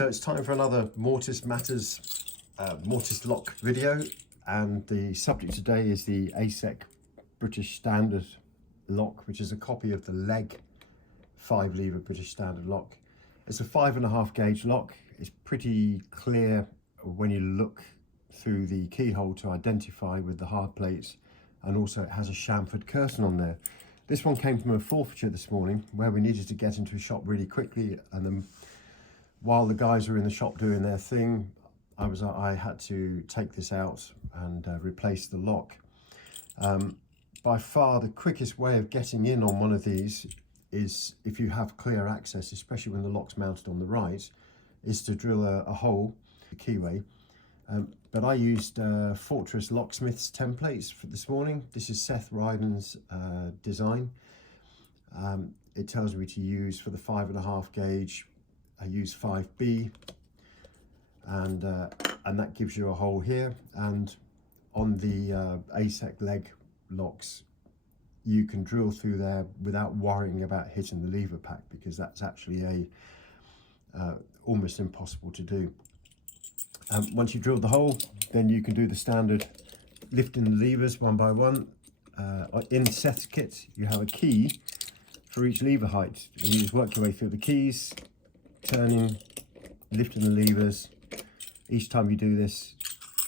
So it's time for another Mortice Matters Mortice Lock video, and the subject today is the ASEC British Standard Lock, which is a copy of the Leg 5 lever British Standard Lock. It's a 5.5 gauge lock. It's pretty clear when you look through the keyhole to identify with the hard plates, and also it has a chamfered curtain on there. This one came from a forfeiture this morning where we needed to get into a shop really quickly, and then while the guys were in the shop doing their thing, I had to take this out and replace the lock. By far the quickest way of getting in on one of these is, if you have clear access, especially when the lock's mounted on the right, is to drill a hole, the keyway. But I used Fortress Locksmith's templates for this morning. This is Seth Ryden's design. It tells me to use, for the 5.5 gauge, I use 5B, and that gives you a hole here. And on the ASEC leg locks, you can drill through there without worrying about hitting the lever pack, because that's actually almost impossible to do. Once you drill the hole, then you can do the standard lifting the levers one by one. In Seth's kit, you have a key for each lever height, and you just work your way through the keys, turning, lifting the levers. Each time you do this,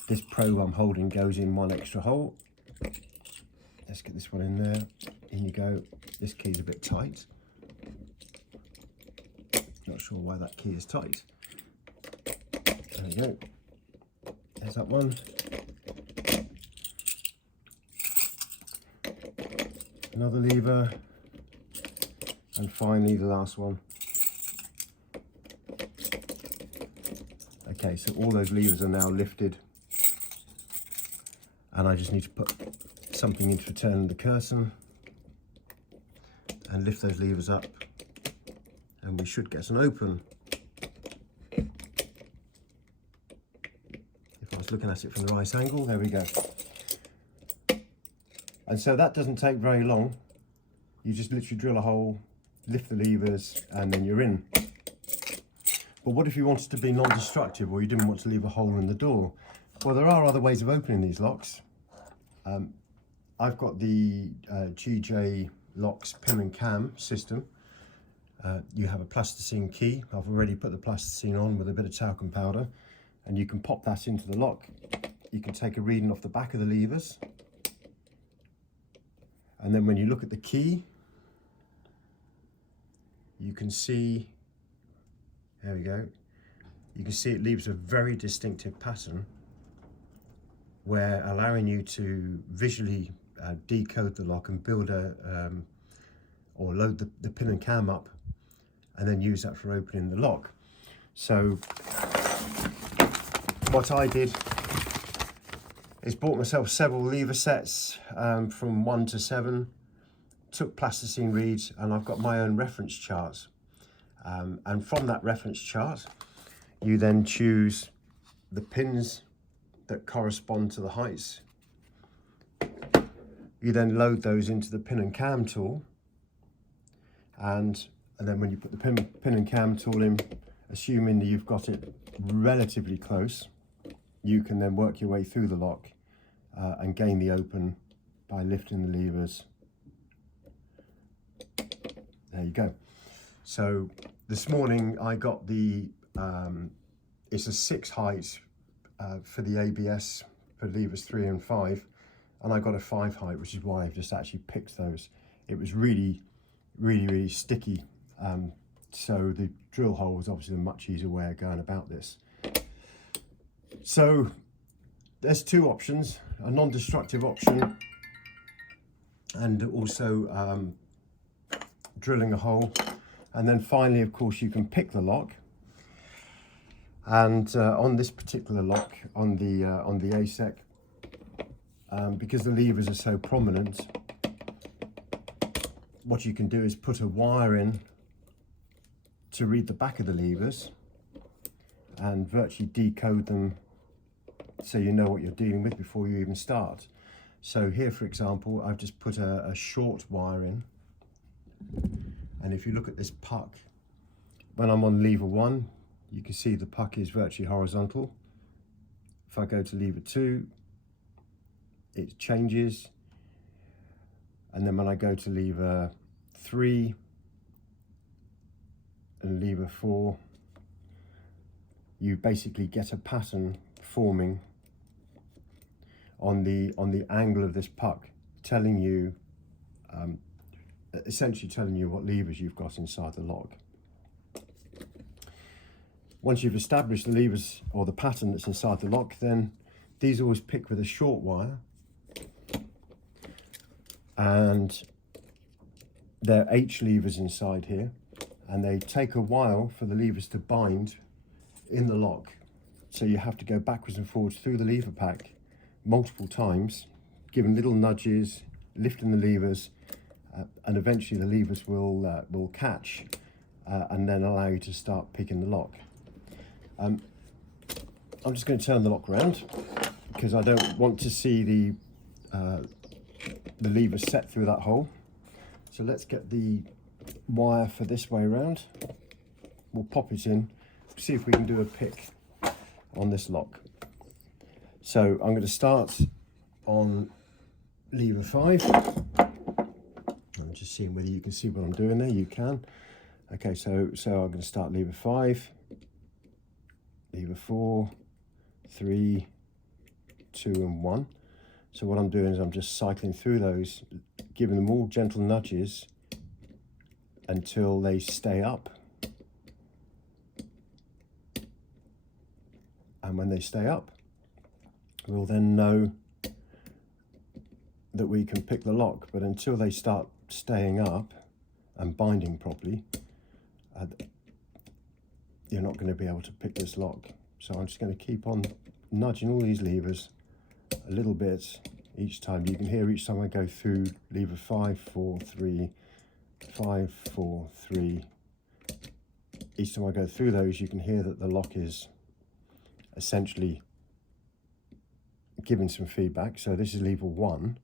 this probe I'm holding goes in one extra hole. Let's get this one in there. In you go. This key's a bit tight. Not sure why that key is tight. There we go. There's that one. Another lever. And finally the last one. Okay, so all those levers are now lifted, and I just need to put something in for turning the curtain and lift those levers up, and we should get an open. If I was looking at it from the right angle, there we go. And so that doesn't take very long. You just literally drill a hole, lift the levers, and then you're in. But what if you wanted to be non-destructive, or you didn't want to leave a hole in the door? Well, there are other ways of opening these locks. I've got the GJ Locks pin and cam system. You have a plasticine key. I've already put the plasticine on with a bit of talcum powder, and you can pop that into the lock. You can take a reading off the back of the levers, and then when you look at the key, you can see, there we go, you can see it leaves a very distinctive pattern, where allowing you to visually decode the lock and build or load the pin and cam up, and then use that for opening the lock. So what I did is bought myself several lever sets from 1 to 7, took plasticine reads, and I've got my own reference charts. And from that reference chart, you then choose the pins that correspond to the heights. You then load those into the pin and cam tool, and then when you put the pin and cam tool in, assuming that you've got it relatively close, you can then work your way through the lock and gain the open by lifting the levers. There you go. So this morning I got the, it's a 6 height for the ABS for levers 3 and 5, and I got a 5 height, which is why I've just actually picked those. It was really sticky, so the drill hole was obviously a much easier way of going about this. So there's 2 options, a non-destructive option, and also drilling a hole. And then finally, of course, you can pick the lock. And on this particular lock, on the ASEC, because the levers are so prominent, what you can do is put a wire in to read the back of the levers and virtually decode them, so you know what you're dealing with before you even start. So here, for example, I've just put a short wire in. And if you look at this puck, when I'm on lever 1, you can see the puck is virtually horizontal. If I go to lever 2, it changes, and then when I go to lever 3 and lever 4, you basically get a pattern forming on the angle of this puck, telling you essentially telling you what levers you've got inside the lock. Once you've established the levers or the pattern that's inside the lock, then these always pick with a short wire, and there are H levers inside here, and they take a while for the levers to bind in the lock. So you have to go backwards and forwards through the lever pack multiple times, giving little nudges, lifting the levers, and eventually the levers will catch and then allow you to start picking the lock. I'm just going to turn the lock around because I don't want to see the lever set through that hole. So let's get the wire for this way around. We'll pop it in, see if we can do a pick on this lock. So I'm going to start on lever 5. I'm just seeing whether you can see what I'm doing there. You can. Okay, so I'm going to start lever 5, lever 4, 3, 2 and 1. So what I'm doing is I'm just cycling through those, giving them all gentle nudges until they stay up. And when they stay up, we'll then know that we can pick the lock. But until they start staying up and binding properly, you're not going to be able to pick this lock. So I'm just going to keep on nudging all these levers a little bit each time. You can hear each time I go through lever 5, 4, 3, 5, 4, 3. Each time I go through those, you can hear that the lock is essentially giving some feedback. So this is lever 1,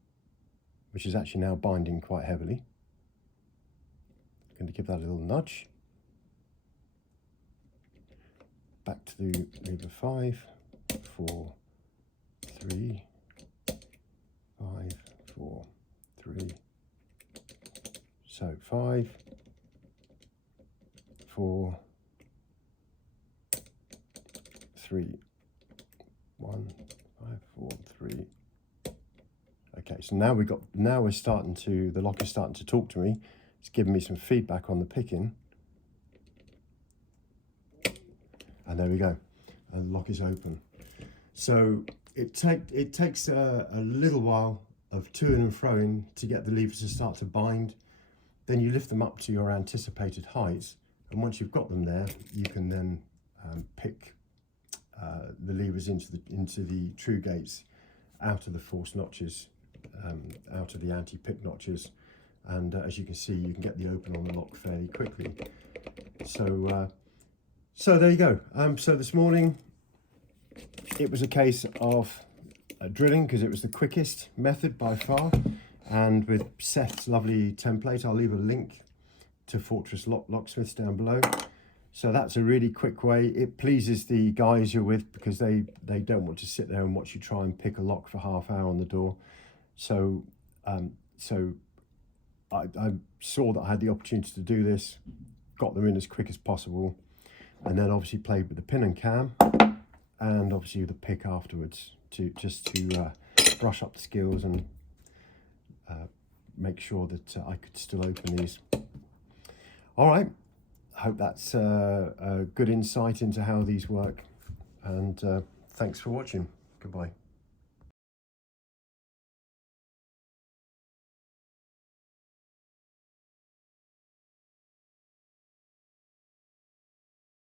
which is actually now binding quite heavily. I'm going to give that a little nudge. Back to lever 5, 4, 3, 5, 4, 3. So 5, 4, 3, 1, 5, 4, 3. Okay, so now we're starting to, the lock is starting to talk to me. It's giving me some feedback on the picking. And there we go, and the lock is open. So it takes a little while of to and froing to get the levers to start to bind. Then you lift them up to your anticipated height, and once you've got them there, you can then pick the levers into the true gates, out of the force notches, out of the anti-pick notches, and as you can see, you can get the open on the lock fairly quickly. So there you go. So this morning it was a case of drilling, because it was the quickest method by far, and with Seth's lovely template. I'll leave a link to Fortress Locksmiths down below. So that's a really quick way. It pleases the guys you're with, because they don't want to sit there and watch you try and pick a lock for half hour on the door. So I saw that I had the opportunity to do this, got them in as quick as possible, and then obviously played with the pin and cam, and obviously the pick afterwards to brush up the skills and make sure that I could still open these. All right, I hope that's a good insight into how these work, and thanks for watching. Goodbye.